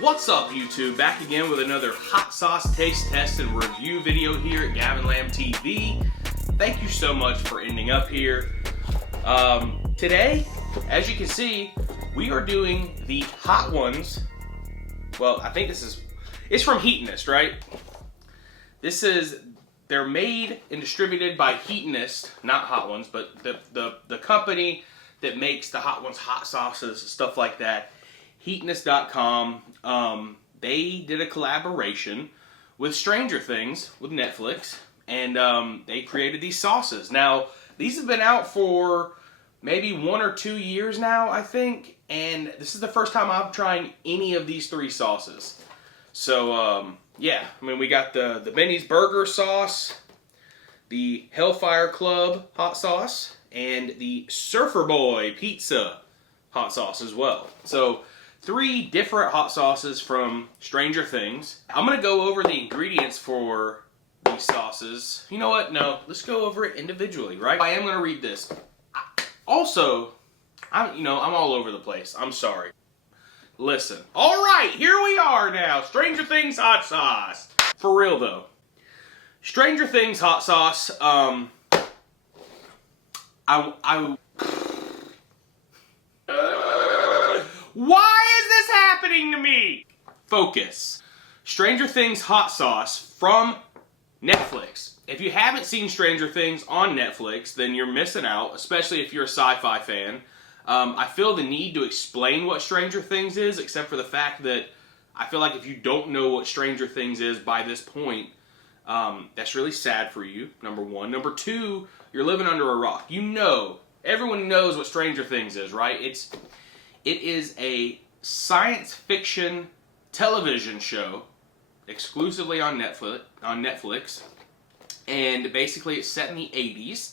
What's up, YouTube? Back again with another hot sauce taste test and review video here at Gavin Lamb TV. Thank you so much for ending up here. Today, as you can see, we are doing the Hot Ones. Well, I think it's from Heatonist, right? They're made and distributed by Heatonist, not Hot Ones, but the company that makes the Hot Ones hot sauces, stuff like that. Heatonist.com. They did a collaboration with Stranger Things, with Netflix, and they created these sauces. Now, these have been out for maybe 1 or 2 years now, I think, and this is the first time I'm trying any of these three sauces. So, yeah, I mean, we got the Benny's Burger sauce, the Hellfire Club hot sauce, and the Surfer Boy Pizza hot sauce as well. So, 3 different hot sauces from Stranger Things. I'm going to go over the ingredients for these sauces. You know what? No, let's go over it individually, right? I am going to read this. Also, I'm all over the place. I'm sorry. Listen. All right, here we are now. Stranger Things hot sauce. For real, though. Stranger Things hot sauce, why is this happening to me? Focus. Stranger Things hot sauce from Netflix. If you haven't seen Stranger Things on Netflix, then you're missing out, especially if you're a sci-fi fan. I feel the need to explain what Stranger Things is, except for the fact that I feel like if you don't know what Stranger Things is by this point, that's really sad for you, number one. Number two, you're living under a rock. Everyone knows what Stranger Things is, right? It is a science fiction television show exclusively on Netflix. And basically it's set in the 80s.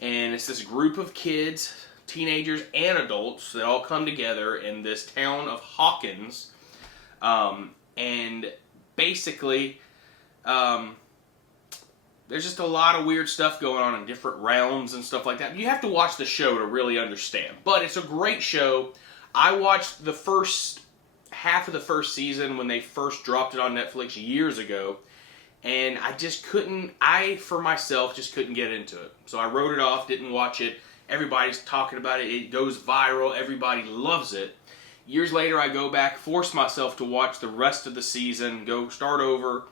And it's this group of kids, teenagers and adults, that all come together in this town of Hawkins. And basically, there's just a lot of weird stuff going on in different realms and stuff like that. You have to watch the show to really understand. But it's a great show. I watched the first half of the first season when they first dropped it on Netflix years ago, and I for myself just couldn't get into it. So I wrote it off, didn't watch it. Everybody's talking about it. It goes viral. Everybody loves it. Years later, I go back, force myself to watch the rest of the season, go start over,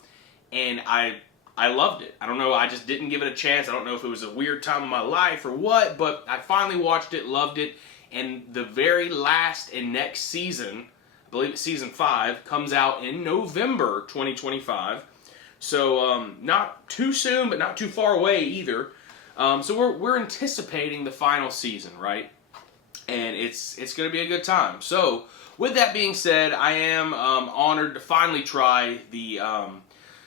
and I loved it. I don't know, I just didn't give it a chance. I don't know if it was a weird time in my life or what, but I finally watched it, loved it. And the very last and next season, I believe it's season 5, comes out in November 2025. So not too soon, but not too far away either. So we're anticipating the final season, right? And it's going to be a good time. So with that being said, I am honored to finally try the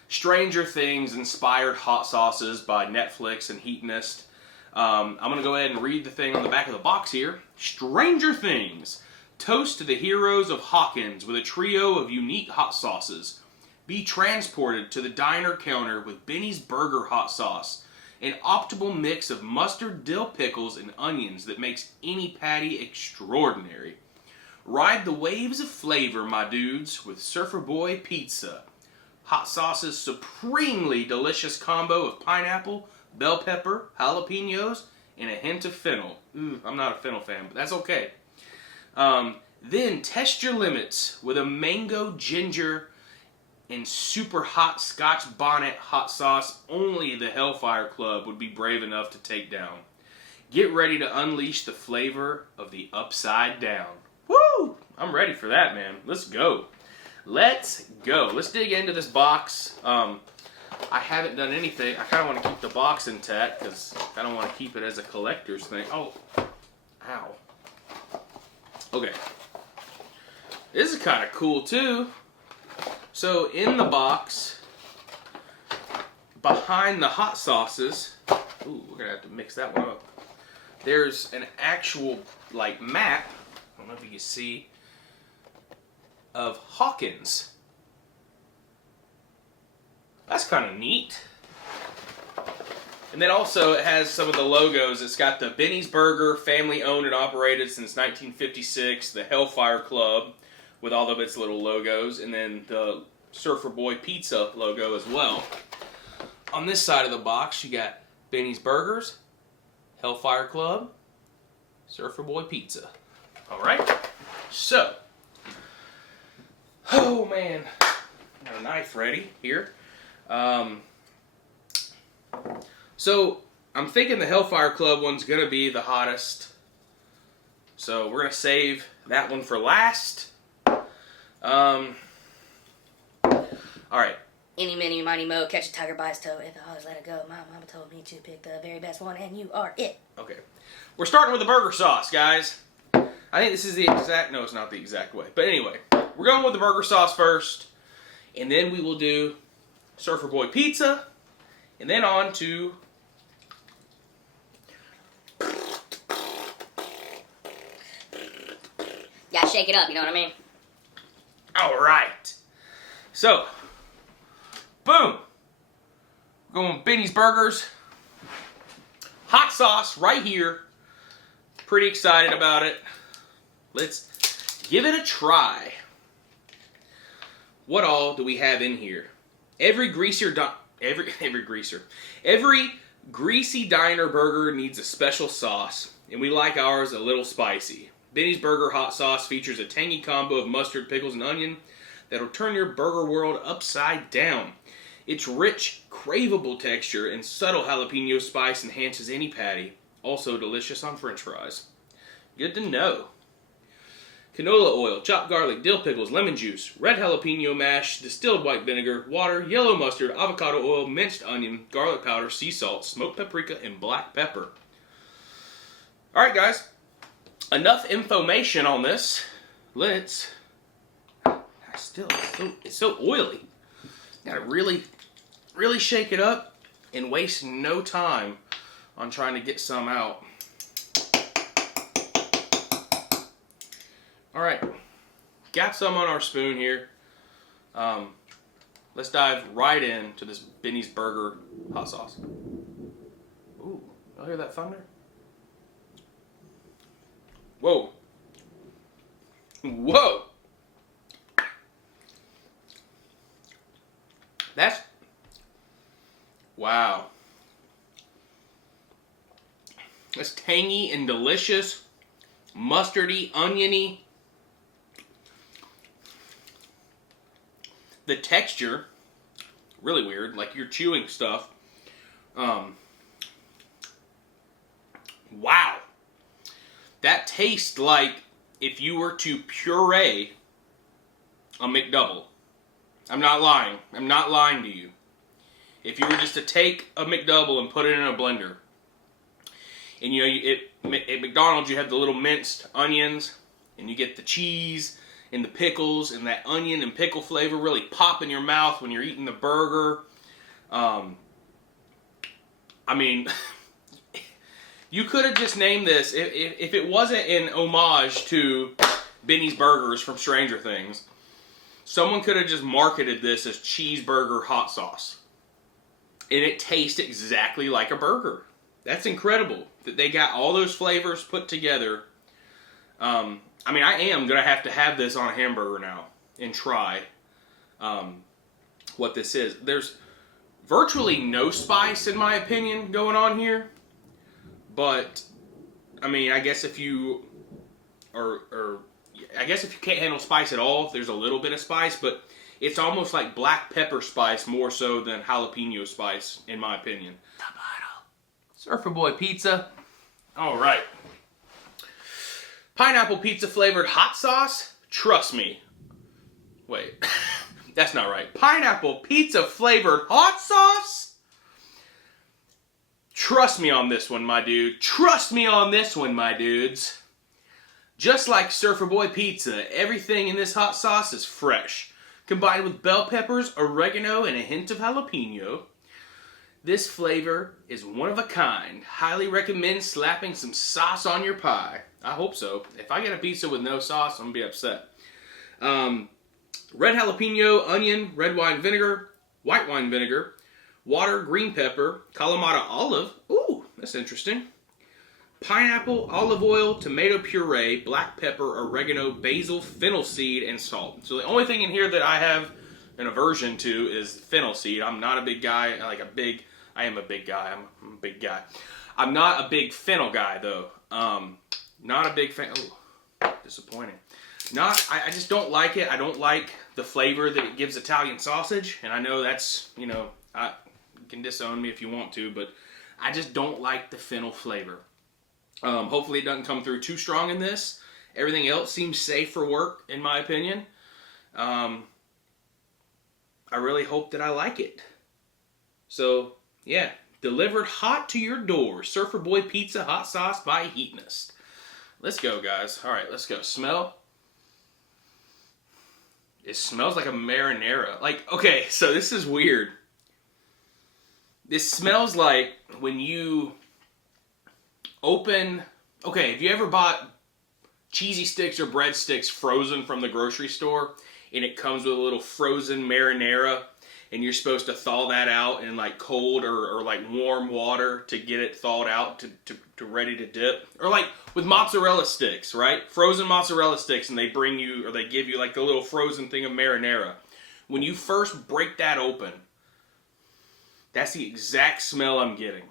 Stranger Things inspired hot sauces by Netflix and Heatonist. I'm going to go ahead and read the thing on the back of the box here. Stranger Things. Toast to the heroes of Hawkins with a trio of unique hot sauces. Be transported to the diner counter with Benny's Burger hot sauce. An optimal mix of mustard, dill pickles, and onions that makes any patty extraordinary. Ride the waves of flavor, my dudes, with Surfer Boy Pizza. Hot sauce's supremely delicious combo of pineapple, bell pepper, jalapenos, and a hint of fennel. Ooh, I'm not a fennel fan, but that's okay. Then test your limits with a mango, ginger, and super hot Scotch bonnet hot sauce only the Hellfire Club would be brave enough to take down. Get ready to unleash the flavor of the Upside Down. Woo! I'm ready for that, man. Let's go. Let's go. Let's dig into this box. I haven't done anything. I kind of want to keep the box intact because I don't want to keep it as a collector's thing. Oh, ow. Okay. This is kind of cool too. So in the box, behind the hot sauces, ooh, we're going to have to mix that one up. There's an actual map, I don't know if you can see, of Hawkins. That's kind of neat. And then also it has some of the logos. It's got the Benny's Burger, family owned and operated since 1956, the Hellfire Club, with all of its little logos, and then the Surfer Boy Pizza logo as well. On this side of the box, you got Benny's Burgers, Hellfire Club, Surfer Boy Pizza. All right, so, oh man, got a knife ready here. So I'm thinking the Hellfire Club one's gonna be the hottest. So we're gonna save that one for last. All right. Any, mini, mighty, mo, catch a tiger by its toe. If I always let it go, my mama told me to pick the very best one, and you are it. Okay. We're starting with the burger sauce, guys. I think this is the exact, no, it's not the exact way. But anyway, we're going with the burger sauce first, and then we will do Surfer Boy Pizza, and then on to... Gotta shake it up, you know what I mean? All right. So, boom. Going with Benny's Burgers. Hot sauce right here. Pretty excited about it. Let's give it a try. What all do we have in here? Every greasy diner burger needs a special sauce, and we like ours a little spicy. Benny's Burger hot sauce features a tangy combo of mustard, pickles, and onion that'll turn your burger world upside down. Its rich, craveable texture and subtle jalapeno spice enhances any patty. Also delicious on French fries. Good to know. Canola oil, chopped garlic, dill pickles, lemon juice, red jalapeno mash, distilled white vinegar, water, yellow mustard, avocado oil, minced onion, garlic powder, sea salt, smoked paprika, and black pepper. Alright guys, enough information on this. Let's... it's so oily. Gotta really shake it up and waste no time on trying to get some out. Alright, got some on our spoon here. Let's dive right into this Benny's Burger hot sauce. Ooh, y'all hear that thunder? Whoa. Whoa! That's... wow. That's tangy and delicious, mustardy, oniony. The texture, really weird, like you're chewing stuff. Wow. That tastes like if you were to puree a McDouble. I'm not lying. I'm not lying to you. If you were just to take a McDouble and put it in a blender, and you know, at McDonald's you have the little minced onions, and you get the cheese and the pickles, and that onion and pickle flavor really pop in your mouth when you're eating the burger. I mean, you could have just named this, if it wasn't an homage to Benny's Burgers from Stranger Things, someone could have just marketed this as cheeseburger hot sauce. And it tastes exactly like a burger. That's incredible that they got all those flavors put together. I mean, I am going to have this on a hamburger now and try what this is. There's virtually no spice, in my opinion, going on here. But, I mean, I guess if you can't handle spice at all, there's a little bit of spice, but it's almost like black pepper spice more so than jalapeno spice, in my opinion. Surfer Boy Pizza. All right. Pineapple pizza flavored hot sauce? Trust me. Wait, that's not right. Pineapple pizza flavored hot sauce? Trust me on this one, my dude. Trust me on this one, my dudes. Just like Surfer Boy Pizza, everything in this hot sauce is fresh. Combined with bell peppers, oregano, and a hint of jalapeno. This flavor is one of a kind. Highly recommend slapping some sauce on your pie. I hope so. If I get a pizza with no sauce, I'm going to be upset. Red jalapeno, onion, red wine vinegar, white wine vinegar, water, green pepper, Kalamata olive. Ooh, that's interesting. pineapple, olive oil, tomato puree, black pepper, oregano, basil, fennel seed, and salt. So the only thing in here that I have an aversion to is fennel seed. I'm not a big guy, I am a big guy. I'm a big guy. I'm not a big fennel guy though. Not a big fan. Oh, disappointing. I just don't like it. I don't like the flavor that it gives Italian sausage, and I know that's, you can disown me if you want to, but I just don't like the fennel flavor. Hopefully it doesn't come through too strong in this. Everything else seems safe for work, in my opinion. I really hope that I like it. So, yeah, delivered hot to your door. Surfer Boy Pizza Hot Sauce by Heatness. Let's go, guys. All right, let's go. Smell. It smells like a marinara. Okay, so this is weird. This smells like when you open... Okay, have you ever bought cheesy sticks or breadsticks frozen from the grocery store, and it comes with a little frozen marinara, and you're supposed to thaw that out in cold or warm water to get it thawed out to ready to dip? Or with mozzarella sticks, right? Frozen mozzarella sticks, and they bring you, or they give you the little frozen thing of marinara. When you first break that open, that's the exact smell I'm getting.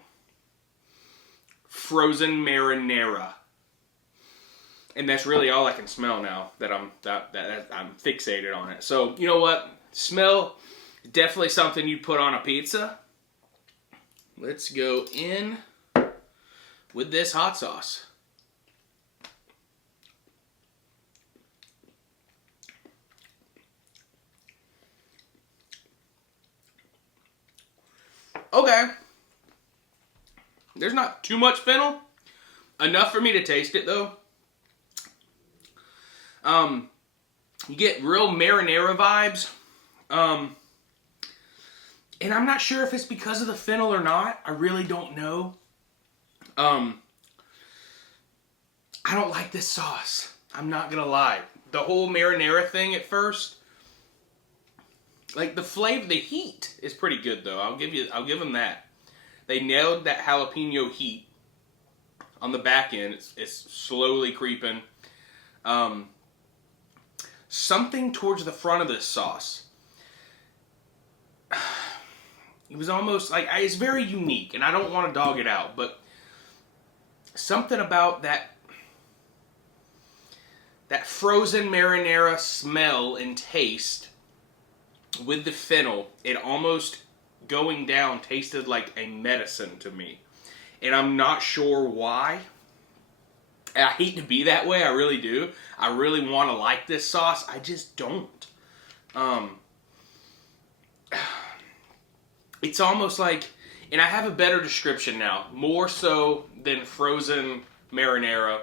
Frozen marinara. And that's really all I can smell now that I'm fixated on it. So, you know what? Smell, definitely something you'd put on a pizza. Let's go in with this hot sauce. Okay. There's not too much fennel. Enough for me to taste it, though. You get real marinara vibes. And I'm not sure if it's because of the fennel or not. I really don't know. I don't like this sauce. I'm not gonna lie. The whole marinara thing at first, the flavor, the heat is pretty good though. I'll give them that. They nailed that jalapeno heat on the back end. It's slowly creeping. Something towards the front of this sauce. It was almost it's very unique, and I don't want to dog it out, but something about that frozen marinara smell and taste with the fennel, it almost going down tasted like a medicine to me. And I'm not sure why. And I hate to be that way, I really do. I really want to like this sauce, I just don't. It's almost and I have a better description now, more so than frozen marinara.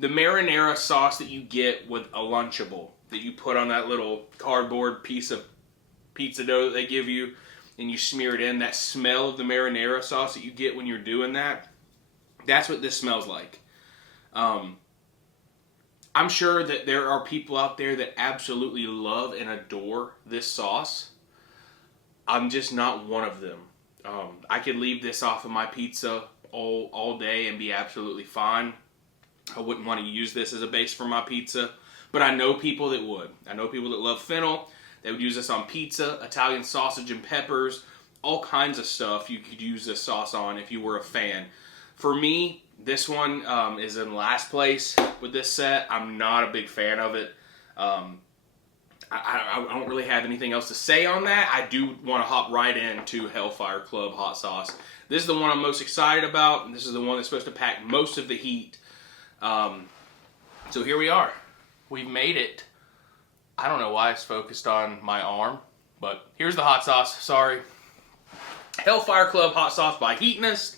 The marinara sauce that you get with a Lunchable, that you put on that little cardboard piece of pizza dough that they give you, and you smear it in, that smell of the marinara sauce that you get when you're doing that, that's what this smells like. I'm sure that there are people out there that absolutely love and adore this sauce. I'm just not one of them. I could leave this off of my pizza all day and be absolutely fine. I wouldn't want to use this as a base for my pizza, but I know people that would. I know people that love fennel. They would use this on pizza, Italian sausage and peppers, all kinds of stuff you could use this sauce on if you were a fan. For me, this one is in last place with this set. I'm not a big fan of it. I don't really have anything else to say on that. I do want to hop right into Hellfire Club hot sauce. This is the one I'm most excited about, and this is the one that's supposed to pack most of the heat. So here we are. We've made it. I don't know why it's focused on my arm, but here's the hot sauce. Sorry. Hellfire Club hot sauce by Heatness.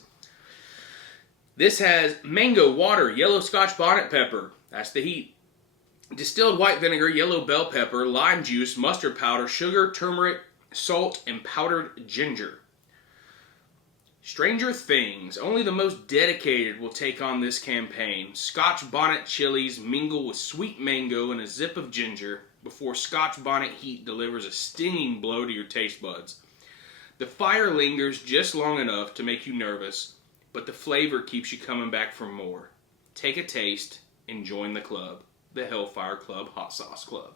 This has mango, water, yellow Scotch bonnet pepper. That's the heat. Distilled white vinegar, yellow bell pepper, lime juice, mustard powder, sugar, turmeric, salt, and powdered ginger. Stranger Things. Only the most dedicated will take on this campaign. Scotch bonnet chilies mingle with sweet mango and a zip of ginger before Scotch bonnet heat delivers a stinging blow to your taste buds. The fire lingers just long enough to make you nervous, but the flavor keeps you coming back for more. Take a taste and join the club, the Hellfire Club Hot Sauce Club.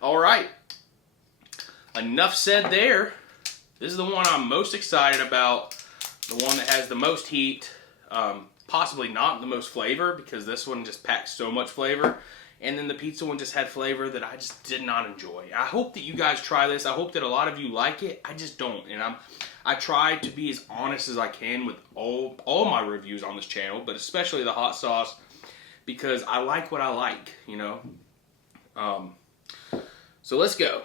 All right, enough said there. This is the one I'm most excited about, the one that has the most heat, possibly not the most flavor, because this one just packs so much flavor. And then the pizza one just had flavor that I just did not enjoy. I hope that you guys try this. I hope that a lot of you like it. I just don't. And I try to be as honest as I can with all my reviews on this channel, but especially the hot sauce, because I like what I like, you know. So let's go.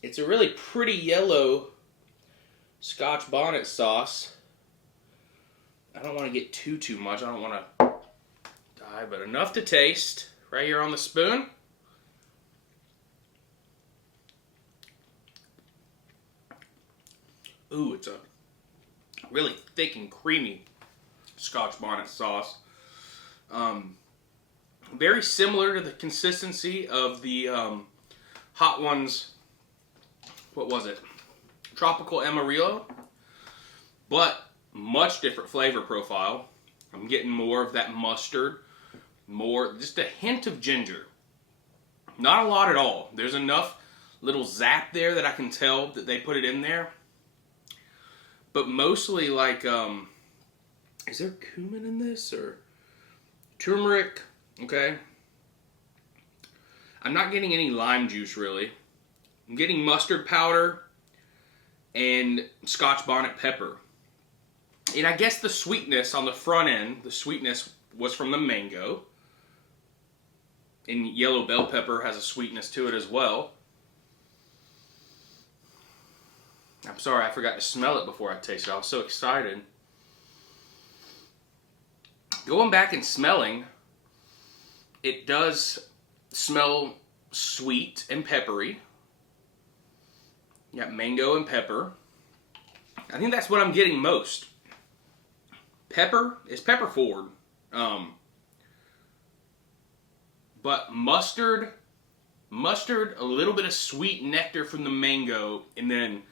It's a really pretty yellow Scotch bonnet sauce. I don't want to get too much. I don't want to die, but enough to taste. Right here on the spoon. Ooh, it's a really thick and creamy Scotch bonnet sauce. Very similar to the consistency of the Hot Ones, what was it? Tropical Amarillo, but much different flavor profile. I'm getting more of that mustard, just a hint of ginger. Not a lot at all. There's enough little zap there that I can tell that they put it in there. But mostly like, is there cumin in this or turmeric? Okay. I'm not getting any lime juice really. I'm getting mustard powder and Scotch bonnet pepper. And I guess the sweetness on the front end, the sweetness was from the mango. And yellow bell pepper has a sweetness to it as well. I'm sorry, I forgot to smell it before I tasted it. I was so excited. Going back and smelling, it does smell sweet and peppery. You got mango and pepper. I think that's what I'm getting most. Pepper is pepper forward. But mustard, a little bit of sweet nectar from the mango, and then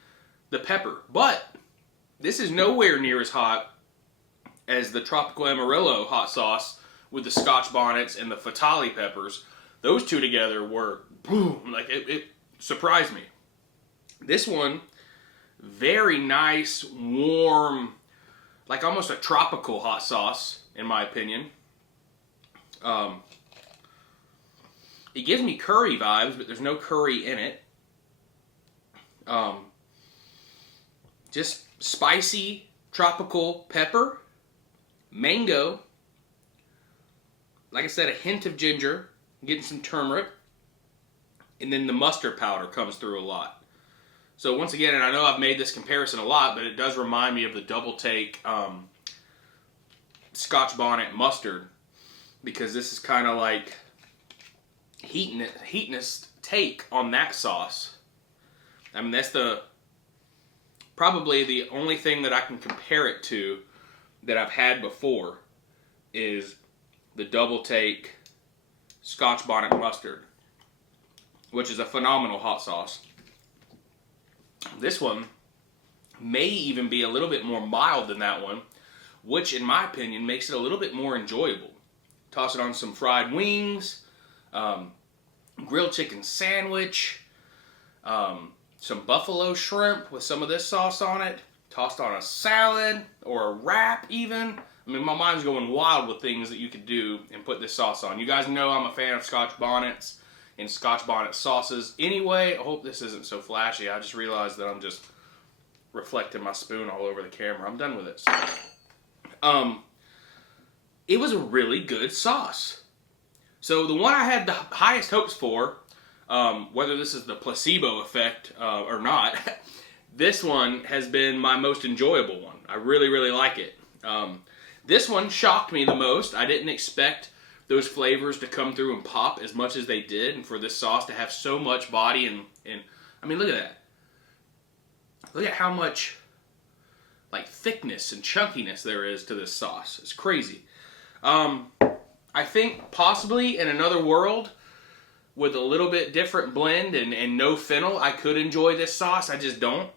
the pepper. But this is nowhere near as hot as the Tropical Amarillo hot sauce with the Scotch bonnets and the Fatale peppers. Those two together were boom, like it surprised me. This one, very nice, warm, like almost a tropical hot sauce, in my opinion. It gives me curry vibes, but there's no curry in it. Just spicy, tropical pepper, mango, like I said, a hint of ginger, getting some turmeric, and then the mustard powder comes through a lot. So once again, and I know I've made this comparison a lot, but it does remind me of the Double Take Scotch bonnet mustard, because this is kind of like heatness take on that sauce. I mean, that's probably the only thing that I can compare it to that I've had before is the Double Take Scotch bonnet mustard, which is a phenomenal hot sauce. This one may even be a little bit more mild than that one, which in my opinion makes it a little bit more enjoyable. Toss it on some fried wings, grilled chicken sandwich, some buffalo shrimp with some of this sauce on it, tossed on a salad or a wrap even. I mean, my mind's going wild with things that you could do and put this sauce on. You guys know I'm a fan of Scotch bonnets and Scotch bonnet sauces. Anyway, I hope this isn't so flashy. I just realized that I'm just reflecting my spoon all over the camera. I'm done with it. So, it was a really good sauce. So the one I had the highest hopes for, whether this is the placebo effect or not, this one has been my most enjoyable one. I really, really like it. This one shocked me the most. I didn't expect those flavors to come through and pop as much as they did, and for this sauce to have so much body and I mean, look at that. Look at how much like thickness and chunkiness there is to this sauce. It's crazy. I think possibly in another world with a little bit different blend and no fennel, I could enjoy this sauce. I just don't.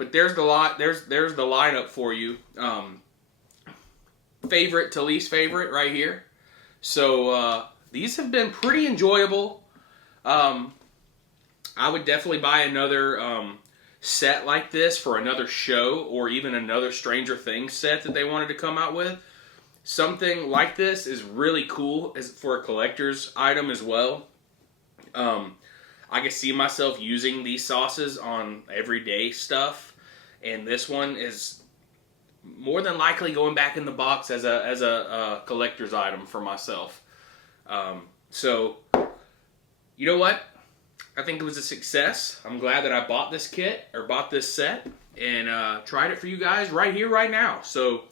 But there's the there's the lineup for you. Favorite to least favorite right here. So these have been pretty enjoyable. I would definitely buy another set like this for another show, or even another Stranger Things set that they wanted to come out with. Something like this is really cool as for a collector's item as well. I can see myself using these sauces on everyday stuff, and this one is more than likely going back in the box as a collector's item for myself. So, you know what? I think it was a success. I'm glad that I bought this kit, or bought this set, and tried it for you guys right here, right now. So,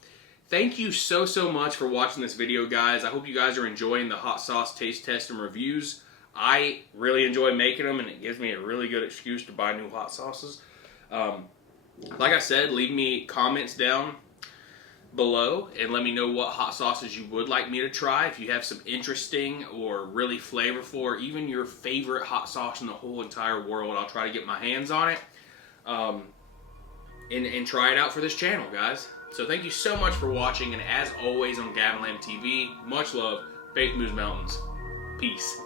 thank you so much for watching this video, guys. I hope you guys are enjoying the hot sauce taste test and reviews. I really enjoy making them, and it gives me a really good excuse to buy new hot sauces. Like I said, leave me comments down below and let me know what hot sauces you would like me to try. If you have some interesting or really flavorful, or even your favorite hot sauce in the whole entire world, I'll try to get my hands on it and try it out for this channel, guys. So thank you so much for watching, and as always on Gavin Lamb TV, much love, Faith Moves Mountains. Peace.